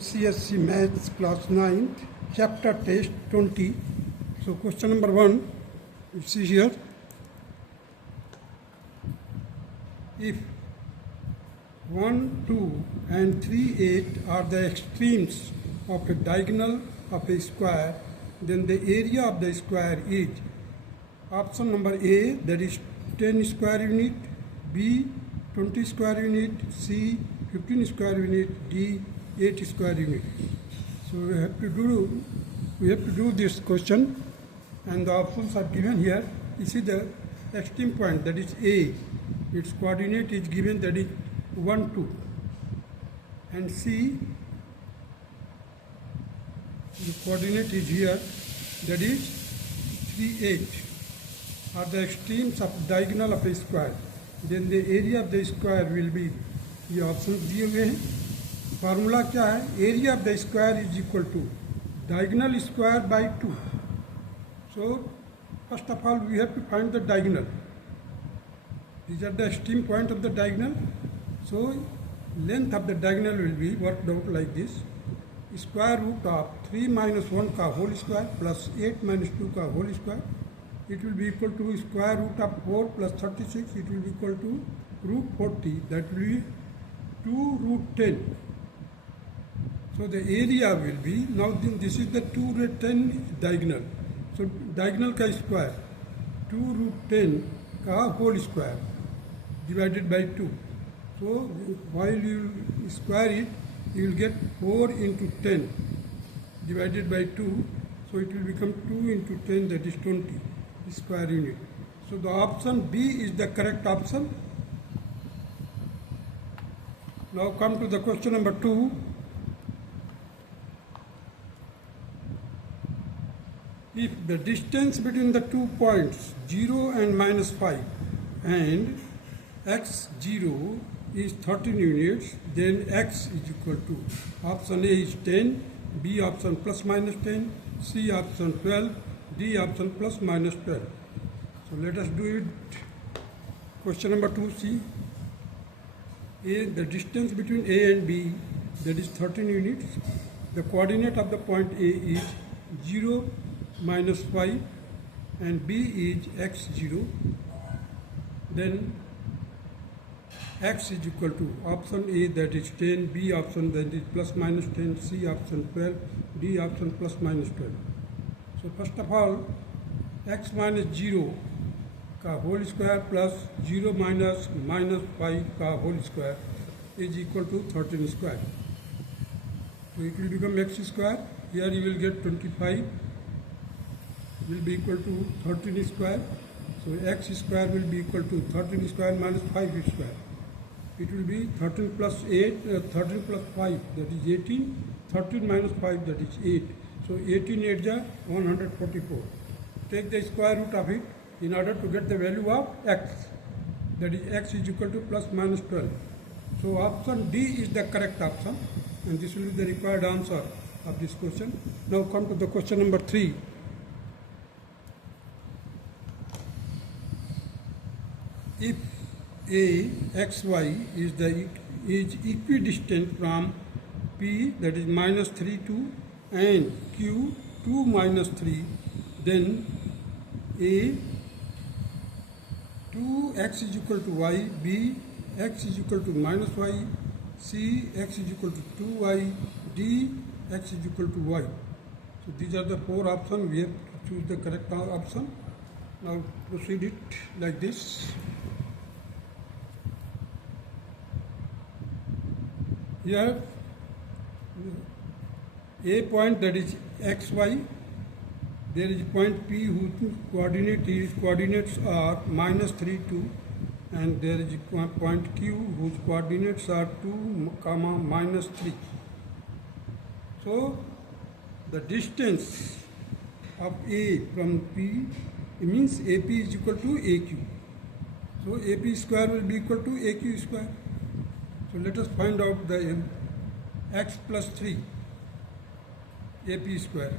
CSC Maths class 9th chapter test 20. So question number 1, you see here, if 1, 2 and 3, 8 are the extremes of a diagonal of a square, then the area of the square is option number A, that is 10 square unit, B 20 square unit, C 15 square unit, D 8 square unit. So we have to do this question, and the options are given here. You see the extreme point, that is A, its coordinate is given, that is 1, 2, and C, the coordinate is here, that is 3, 8, are the extremes of diagonal of a square. Then the area of the square will be, ये option दिए हुए हैं. Formula क्या है? Area of the square is equal to diagonal square by 2. So first of all we have to find the diagonal. These are the extreme point of the diagonal. So length of the diagonal will be worked out like this. Square root of 3 minus 1 का whole square plus 8 minus 2 का whole square. It will be equal to square root of 4 plus 36. It will be equal to root 40. That will be 2 root 10. So the area will be, now this is the 2 root 10 diagonal. So diagonal का square 2 root 10 का whole square divided by 2. So while you square it, you will get 4 into 10 divided by 2. So it will become 2 into 10, that is 20 square unit. So the option B is the correct option. Now come to the question number 2. If the distance between the 2 points 0 and minus 5 and x0 is 13 units, then x is equal to, option A is 10, B option plus minus 10, C option 12, D option plus minus 12. So let us do it. Question number 2, see. A, the distance between A and B, that is 13 units. The coordinate of the point A is 0, minus 5, and B is x0. Then x is equal to option A, that is 10, B option, that is plus minus 10, C option 12, D option plus minus 12. So first of all, x minus 0 का whole square plus 0 minus 5 का whole square is equal to 13 square. So it will become x square. Here you will get 25 will be equal to 13 square. So x square will be equal to 13 square minus 5 square. It will be 13 plus 8, 13 plus 5, that is 18. 13 minus 5, that is 8. So 18 8 is 144. Take the square root of it in order to get the value of x. That is x is equal to plus minus 12. So option D is the correct option, and this will be the required answer of this question. Now come to the question number 3. If A xy is equidistant from P, that is minus 3 2, and Q 2 minus 3, then A 2x is equal to y, B x is equal to minus y, C x is equal to 2y, D x is equal to y. So these are the 4 options. We have to choose the correct option. Now proceed it like this. Here A point, that is xy, there is point P whose coordinates are minus 3 2, and there is point Q whose coordinates are 2 comma minus 3. So the distance of A from P, it means AP is equal to AQ. So AP square will be equal to AQ square. So let us find out the x plus 3 AP square.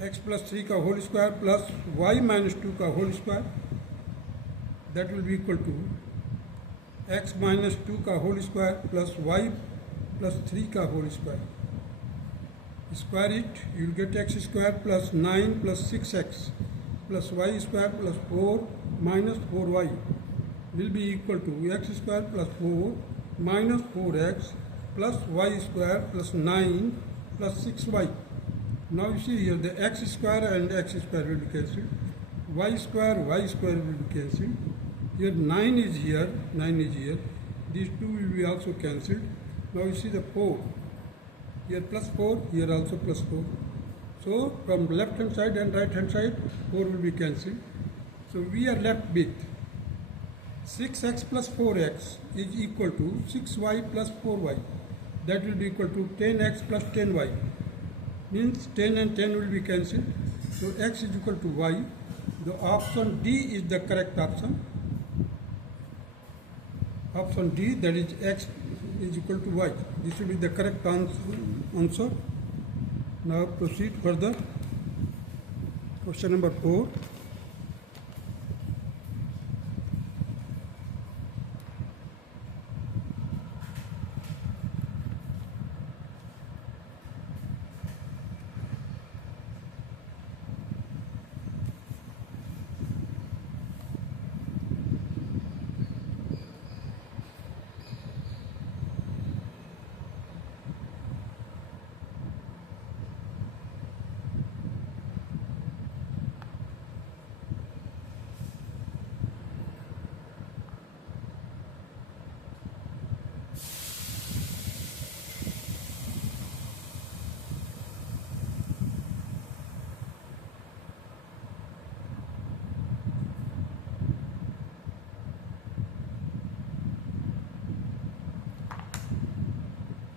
X plus 3 का whole square plus y minus 2 का whole square, that will be equal to x minus 2 का whole square plus y plus 3 का whole square. Square it, you will get x square plus 9 plus 6x plus y square plus 4 minus 4y will be equal to x square plus 4 minus 4x plus y square plus 9 plus 6y. Now you see here the x square and x square will be cancelled. Y square will be cancelled. Here 9 is here. These two will be also cancelled. Now you see the 4. Here plus 4, here also plus 4. So from left hand side and right hand side, 4 will be cancelled. So we are left with 6x plus 4x is equal to 6y plus 4y. That will be equal to 10x plus 10y. Means 10 and 10 will be cancelled. So x is equal to y. The option D is the correct option. Option D, that is x is equal to y. This will be the correct answer. Now proceed further. Question number 4.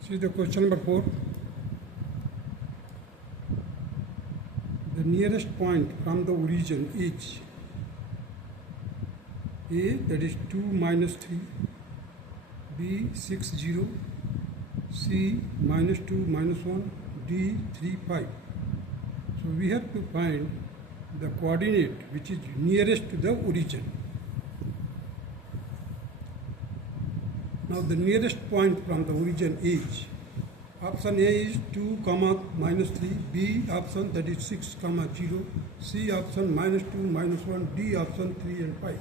See the question number 4. The nearest point from the origin is A, that is 2 minus 3, B 6 0, C minus 2 minus 1, D 3 5. So we have to find the coordinate which is nearest to the origin. Now the nearest point from the origin is, option A is 2 comma minus 3, B option that is 6 comma 0, C option minus 2 minus 1, D option 3 and 5.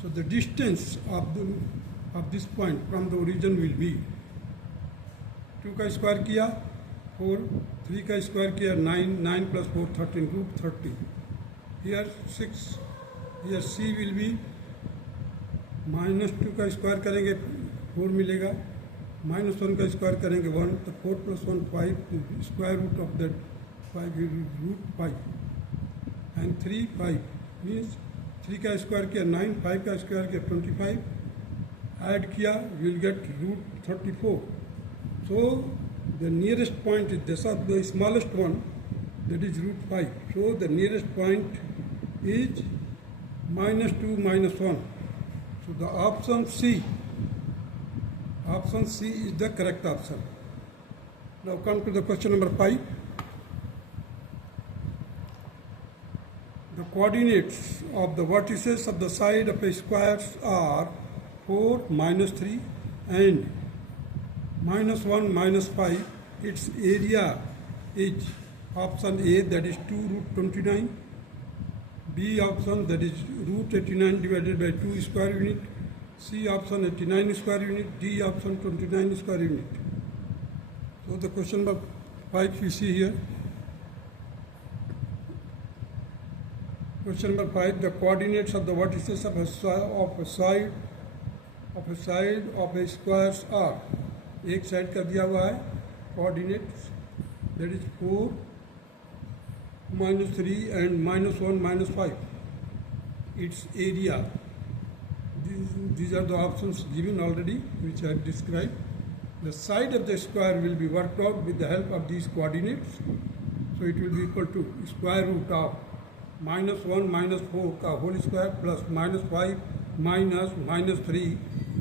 So the distance of this point from the origin will be 2 का square किया 4, 3 का square किया 9, 9 plus 4 13, root 30. Here 6, here C will be minus 2 का square करेंगे 4 मिलेगा, minus 1 का square करेंगे 1, तो 4 plus 1 5, square root of that 5 will be root 5, and 3 5 means 3 का स्क्वायर किया 9, 5 का स्क्वायर किया 25, ऐड किया will get root 34. So the nearest point is the smallest one, that is root 5. So the nearest point is minus 2 minus 1. So the option C is the correct option. Now come to the question number 5. The coordinates of the vertices of the side of a square are 4 minus 3 and minus 1 minus 5. Its area is option A, that is 2 root 29, B option, that is root 89 divided by 2 square unit, C option 89 square unit, D option 29 square unit. So the question number 5 you see here. Question number 5, the coordinates of the vertices of a side of a square are, एक side का दिया हुआ है coordinates, that is 4 minus 3 and minus 1 minus 5. Its area. These are the options given already, which I have described. The side of the square will be worked out with the help of these coordinates. So it will be equal to square root of minus 1 minus 4 का whole square plus minus 5 minus 3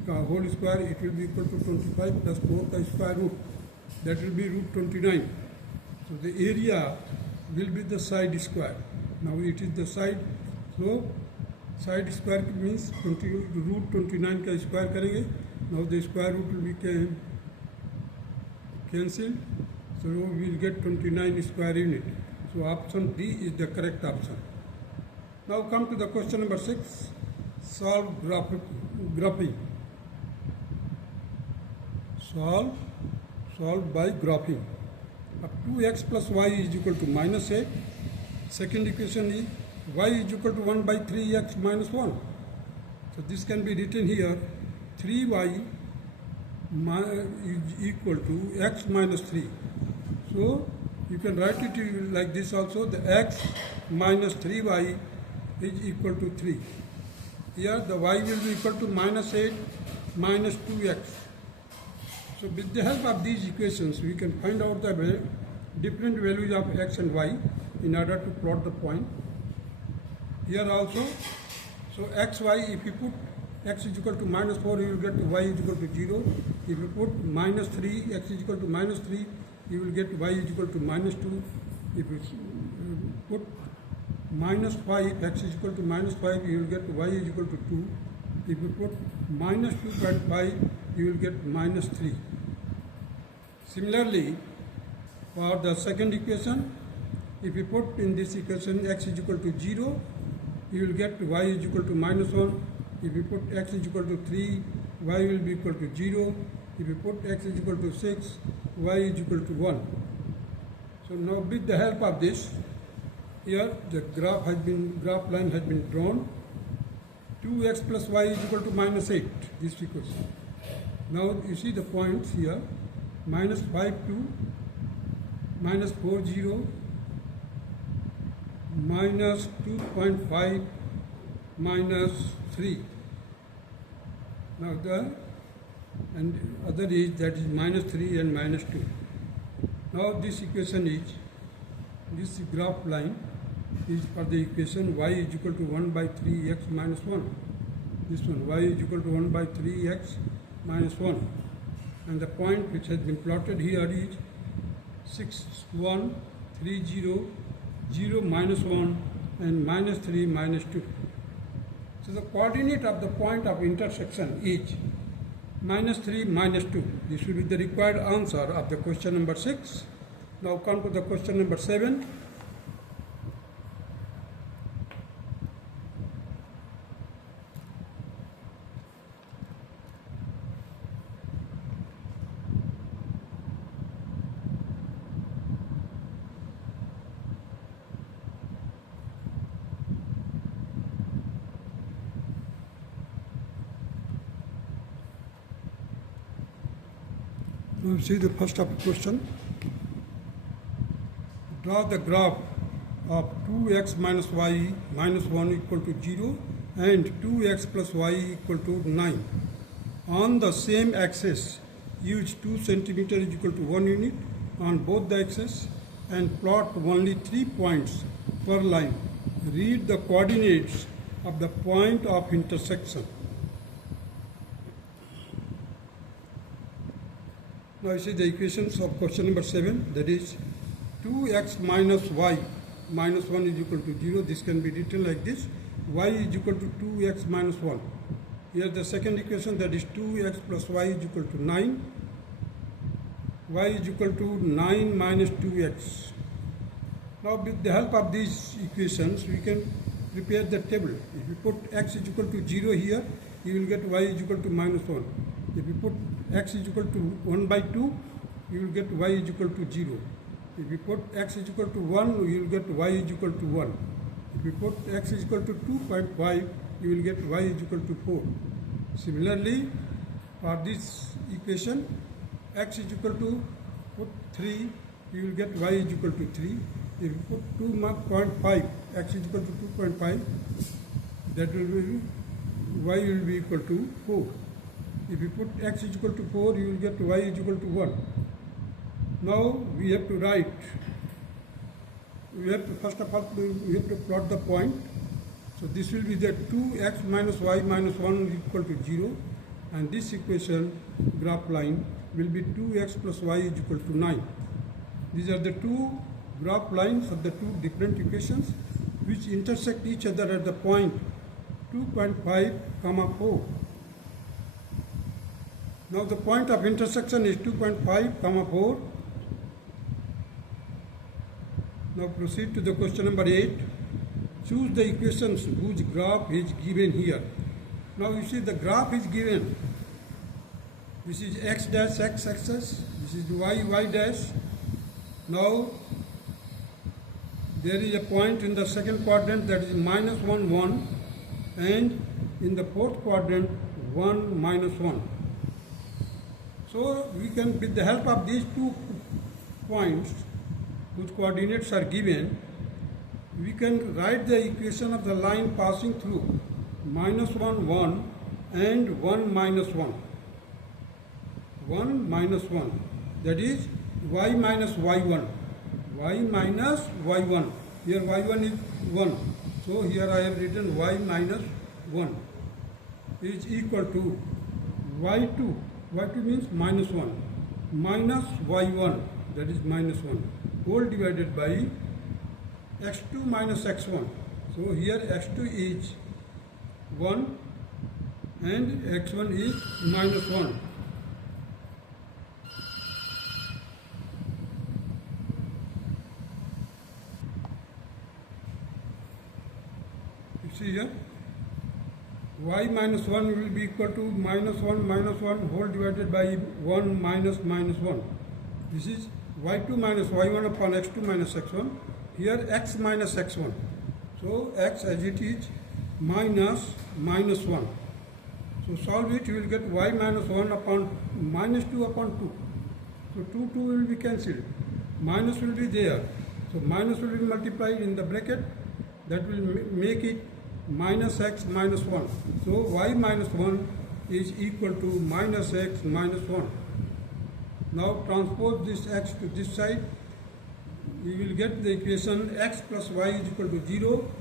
का whole square. It will be equal to 25 plus 4 का square root. That will be root 29. So the area will be the side square. Now it is the side. So side square means root 29 का square करेंगे. Now the square root will become cancelled. So we will get 29 square unit. So option D is the correct option. Now come to the question number 6. Solve graphing. Solve by graphing. 2x plus y is equal to minus 8. Second equation is y is equal to 1 by 3x minus 1. So this can be written here, 3y is equal to x minus 3. So you can write it like this also, the x minus 3y is equal to 3. Here the y will be equal to minus 8 minus 2x. So with the help of these equations, we can find out the different values of x and y in order to plot the point. Here also, so xy, if you put x is equal to minus 4, you will get y is equal to 0. If you put minus 3, x is equal to minus 3, you will get y is equal to minus 2. If you put minus 5, x is equal to minus 5, you will get y is equal to 2. If you put minus 2.5, you will get minus 3. Similarly, for the second equation, if you put in this equation x is equal to 0, you will get y is equal to minus 1. If you put x is equal to 3, y will be equal to 0. If you put x is equal to 6, y is equal to 1. So now with the help of this, here the graph line has been drawn. 2x plus y is equal to minus 8, this equation. Now you see the points here, minus 5, 2, minus 4, 0, minus 2.5, minus 3. Now the other is that is minus 3 and minus 2. Now this equation is, this graph line is for the equation y is equal to 1 by 3x minus 1. This one, y is equal to 1 by 3x minus 1. And the point which has been plotted here is 6, 1, 3, 0, 0, minus 1 and minus 3, minus 2. So the coordinate of the point of intersection is minus 3, minus 2. This will be the required answer of the question number 6. Now come to the question number 7. Now see the first of the question. Draw the graph of 2x minus y minus 1 equal to 0 and 2x plus y equal to 9. On the same axis, use 2 centimeter is equal to 1 unit on both the axes and plot only 3 points per line. Read the coordinates of the point of intersection. Now you see the equations of question number 7, that is 2x minus y minus 1 is equal to 0. This can be written like this, y is equal to 2x minus 1. Here the second equation, that is 2x plus y is equal to 9. Y is equal to 9 minus 2x. Now with the help of these equations, we can prepare the table. If you put x is equal to 0 here, you will get y is equal to minus 1. If you put x is equal to 1 by 2, you will get y is equal to 0. If you put x is equal to 1, you will get y is equal to 1. If you put x is equal to 2.5, you will get y is equal to 4. Similarly, for this equation, x is equal to put 3, you will get y is equal to 3. If you put 2.5, x is equal to 2.5, that will be y will be equal to 4. If you put x is equal to 4, you will get y is equal to 1. Now we have to write, first of all, we have to plot the point. So this will be the 2x minus y minus 1 is equal to 0, and this equation graph line will be 2x plus y is equal to 9. These are the two graph lines of the two different equations which intersect each other at the point 2.5, 4. Now the point of intersection is 2.5, comma 4. Now proceed to the question number 8. Choose the equations whose graph is given here. Now you see the graph is given. This is x dash x axis. This is y dash. Now there is a point in the second quadrant that is minus 1, 1, and in the fourth quadrant 1, minus 1. So we can, with the help of these 2 points whose coordinates are given, we can write the equation of the line passing through minus 1, 1 and 1, minus 1. 1, minus 1. That is y minus y1. Y minus y1. Here y1 is 1. So here I have written y minus 1 is equal to y2. Y2 means minus 1. Minus y1. That is minus 1. Whole divided by x2 minus x1. So here x2 is 1 and x1 is minus 1. You see here, y minus 1 will be equal to minus 1 whole divided by 1 minus minus 1. This is y2 minus y1 upon x2 minus x1. Here x minus x1. So x as it is minus minus 1. So solve it, you will get y minus 1 upon minus 2 upon 2. So 2 will be cancelled. Minus will be there. So minus will be multiplied in the bracket. That will make it minus x minus 1. So y minus 1 is equal to minus x minus 1. Now transpose this x to this side. We will get the equation x plus y is equal to 0.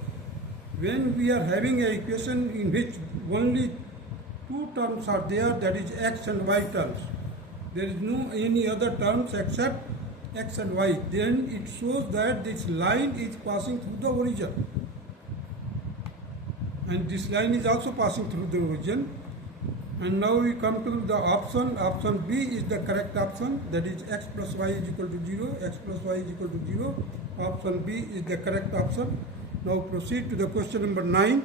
When we are having an equation in which only 2 terms are there, that is x and y terms, there is no any other terms except x and y, then it shows that this line is passing through the origin. And this line is also passing through the origin. And now we come to the option. Option B is the correct option. That is x plus y is equal to 0. X plus y is equal to 0. Option B is the correct option. Now proceed to the question number 9.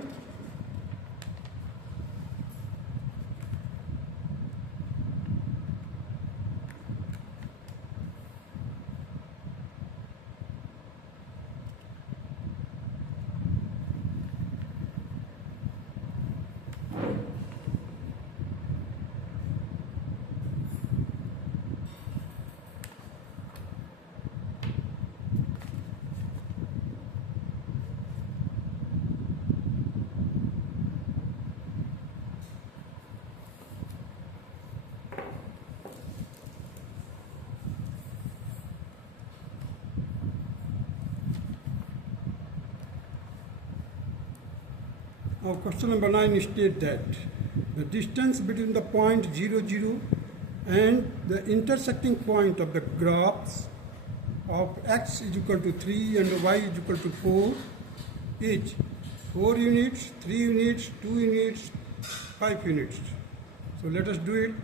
Now question number 9 states that the distance between the point 0, 0 and the intersecting point of the graphs of x is equal to 3 and y is equal to 4 is 4 units, 3 units, 2 units, 5 units. So let us do it.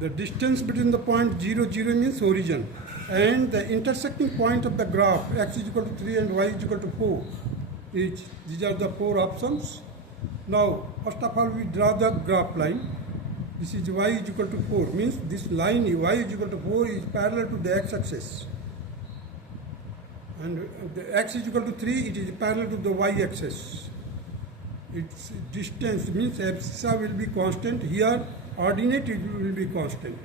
The distance between the point 0, 0 means origin, and the intersecting point of the graph x is equal to 3 and y is equal to 4 is, these are the 4 options. Now first of all we draw the graph line. This is y is equal to 4, means this line y is equal to 4 is parallel to the x-axis, and the x is equal to 3, it is parallel to the y-axis. Its distance means abscissa will be constant. Here ordinate it will be constant.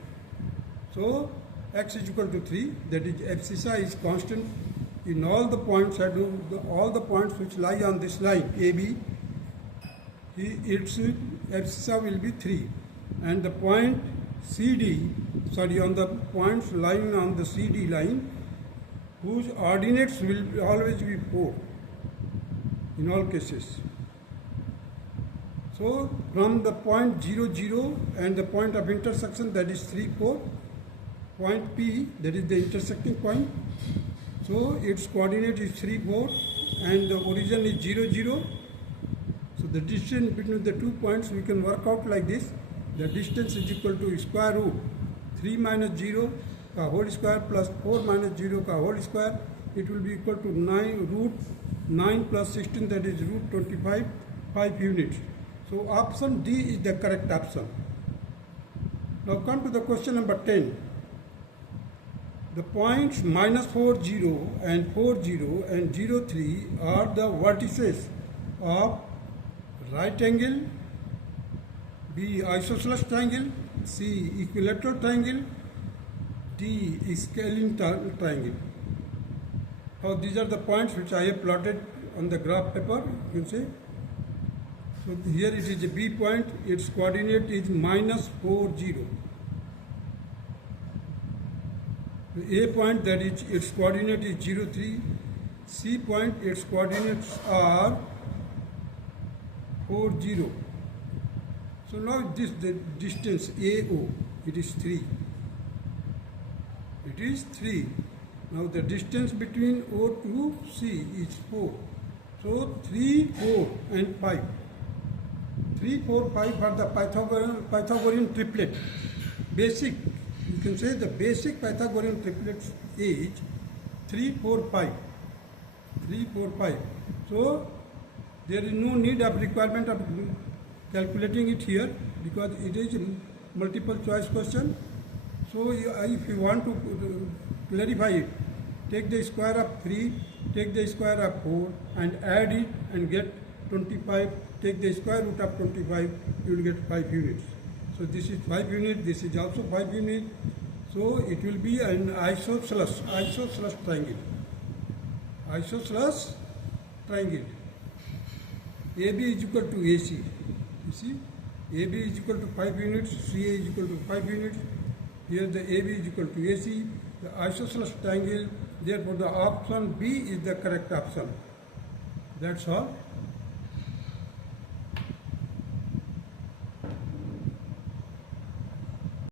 So x is equal to 3, that is abscissa is constant in all the points, all the points which lie on this line AB, its abscissa will be 3. And the point CD, on the points lying on the CD line, whose ordinates will always be 4 in all cases. So from the point 0, 0 and the point of intersection, that is 3, 4, point P, that is the intersecting point. So its coordinate is 3, 4 and the origin is 0, 0. So So the distance between the 2 points we can work out like this. The distance is equal to square root 3 minus 0 का whole square plus 4 minus 0 का whole square. It will be equal to 9 root 9 plus 16, that is root 25, 5 units. So option D is the correct option. Now come to the question number 10. The points minus 4, 0 and 4, 0 and 0, 3 are the vertices of right angle, B isosceles triangle, C equilateral triangle, D scalene triangle. Now these are the points which I have plotted on the graph paper, you can see. So here it is a B point, its coordinate is minus 4, 0. The A point, that is its coordinate is 0, 3. C point, its coordinates are 4, 0. So now this the distance AO, it is 3. It is 3. Now the distance between O to C is 4. So 3, 4 and 5. 3, 4, 5 are the Pythagorean triplet. Basic, you can say the basic Pythagorean triplet is 3, 4, 5. 3, 4, 5. So there is no need of requirement of calculating it here because it is a multiple choice question. So if you want to clarify it, take the square of 3, take the square of 4 and add it and get 25. Take the square root of 25, you will get 5 units. So this is 5 units, this is also 5 units. So it will be an isosceles triangle. Isosceles triangle. AB is equal to AC. You see, AB is equal to 5 units, CA is equal to 5 units. Here the AB is equal to AC, the isosceles triangle. Therefore the option B is the correct option. That's all.